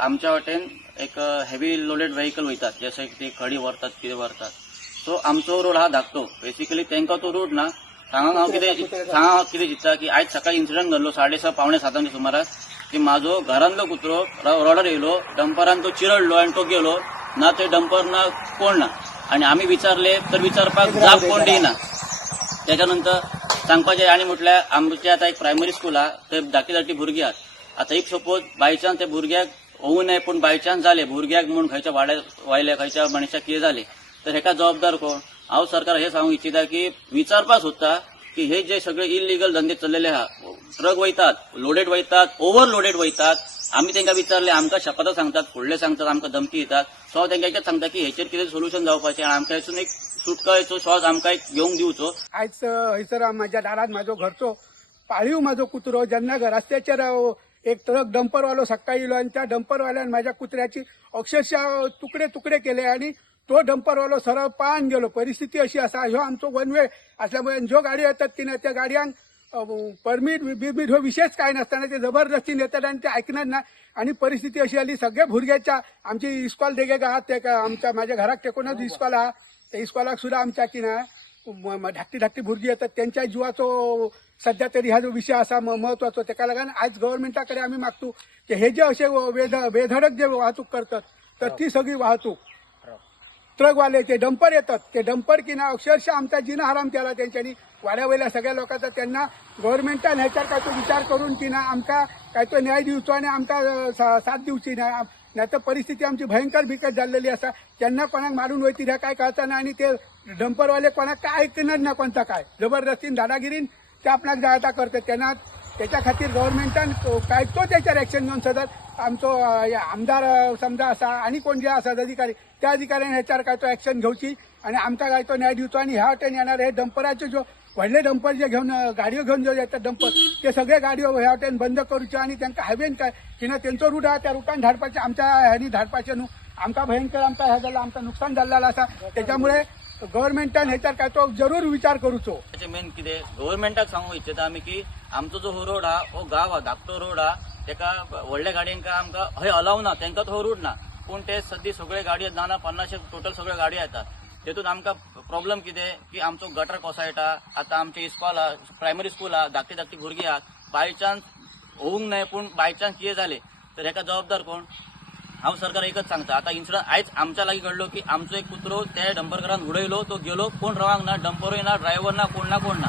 आमच्या वाटेन एक हेवी लोडेड व्हेकल वयतात, जसे की ते खडी व्हरतात कितें व्हरतात. सो आमचो रोड हा धाकटो. बेसिकली तांकां तो रोड ना. सांगा हांव कितें चित्ता की आयज सकाळी इन्सिडंट जाल्लो 6:30 पावणे 7 सुमारास की म्हाजो घरांतलो कुत्रो रोडार येयलो, डंपरान तो चिरडलो आणि तो गेलो. ना ते डंपर ना कोण ना. आणि आम्ही विचारले तर विचारपाक जाप कोण देईना. त्याच्यानंतर सांगपाचें आनी म्हटल्यार आमचें आतां एक प्रायमरी स्कूल हा, थंय धाकटी भुरगीं आहात. आतां एक सपोज बायचान्स ते भुरग्याक होऊ नये पूण बायचान्स जाले भुरग्याक म्हूण खंयच्या वाड्यार वायले, खंयच्या मनशाक कितें जालें तर हेका जबाबदार कोण. हांव सरकार हे सांगूंक इच्छिता की विचारपाक सोदता की हे जे सगळे इल्लिगल धंदे चल्लेले आहा, ट्रक वयतात, लोडेड वयतात, ओव्हरलोडेड वयतात. आमी तांकां विचारले, आमकां शपथ सांगतात, फुडले सांगतात, आमकां धमकी दितात. सो हांव तांकां एकच सांगता की हेचेर कितें सोल्युशन जावपाचें आनी आमकां हेतून एक सुटकायचो श्वास आमकां एक घेवंक दिवचो. आयज हयसर म्हाज्या दारात म्हाजो घरचो पाळीव म्हाजो कुत्रो जेन्ना रस्त्याचेर एक ट्रक डंपरवालो सकाळी येयलो आणि त्या डंपरवाल्यान म्हाज्या कुत्र्याची अक्षरशः तुकडे तुकडे केले आणि तो डंपरवालो सरळ पान गेलो. परिस्थिती अशी आसा, ह्यो आमचो वन वे असल्यामुळे ज्यो गाडयो येतात की त्या गाडयांक परमीट बिरमीट हो विशेष काय नसताना ते जबरदस्तीन येतात आणि ते ऐकणार ना. आणि परिस्थिती अशी आली, सगळ्या भुरग्याच्या आमची इस्कॉल देगेक आहात ते आमच्या माझ्या घराक तेकोनच इस्कॉल आहा. त्या इस्कॉलाक सुद्धा आमच्या की ना धाकटी भुरगीं येतात, त्यांच्या जिवाचो सध्या तरी हा जो विषय असा महत्वाचो. त्याका लागून आज गव्हर्नमेंटाकडे आम्ही मागतो की हे जे असे बेधडक जे वाहतूक करतात तर ती सगळी वाहतूक ट्रकवाले ते डंपर येतात, ते डंपर की ना अक्षरशः आमचा जिना हराम केला त्यांच्यानी. वाड्यावयल्या सगळ्या लोकांचा त्यांना गव्हर्नमेंटान ह्याच्यावर काय तो विचार करून की ना आमका काय तो न्याय दिवचो आणि आमका साथ दिवची नाही तर परिस्थिती आमची भयंकर बिकट झालेली असा. त्यांना कोणाक मारून वयतील ह्या काय कळतं ना. आणि ते डंपरवाले कोणाक काय ऐकणार ना, कोणता काय जबरदस्तीन दादागिरीन ते आपणाक जायता करतात. त्यांना त्याच्या खातीर गव्हर्नमेंटान काय तो त्याच्यावर ऍक्शन घेऊन सतत आमचो आमदार समजा असा आणि कोण जे असतात अधिकारी त्या अधिकाऱ्याने ह्याच्यावर काय तो ऍक्शन घेवची आणि आमकां काय तो न्याय दिवचो. आणि ह्या वाटेन येणार हे डंपराचे जो व्हडले डंपर जे घेऊन गाडयो घेऊन जे येतात डंपर ते सगळे गाडयो ह्या वाटेन बंद करूचे आणि त्यांना हायवेन काय की ना त्यांचो रूट आहे त्या रुटान धाडपाचे, आमच्या ह्यानी धाडपाचे न्हू. आमकां भयंकर आमचा ह्या झाला, आमचं नुकसान झालेलं असा. त्याच्यामुळे गव्हर्नमेंटान ह्याच्यावर काय तो जरूर विचार करूचो. मेन कितें गव्हर्नमेंटाक सांगूंक इच्छिता आमी की आमचो जो हो रोड हा हो गांव हा, धाकटो रोड हा, तेका व्हडल्या गाडयांका आमकां हय अलाव ना, तांकां तो रूट ना. पूण ते सद्दी सगळे गाडयो ना 50 टोटल सगळ्यो गाडयो येतात. तेतून आमकां प्रॉब्लेम कितें की आमचो गटर कसो येता. आतां आमचे इस्कॉल हा, प्रायमरी स्कूल हा, धाकटी भुरगीं आहात. बायचान्स होऊंक न्हय पूण बायचान्स कितें जालें तर हेका जबाबदार कोण. हांव सरकार एकच सांगता, आतां इन्सिडंट आयज आमच्या लागीं घडलो की आमचो एक कुत्रो त्या डंपरकारान उडयलो, तो गेलो, कोण रवांक ना, डंपरूय ना, ड्रायव्हर ना, कोण ना.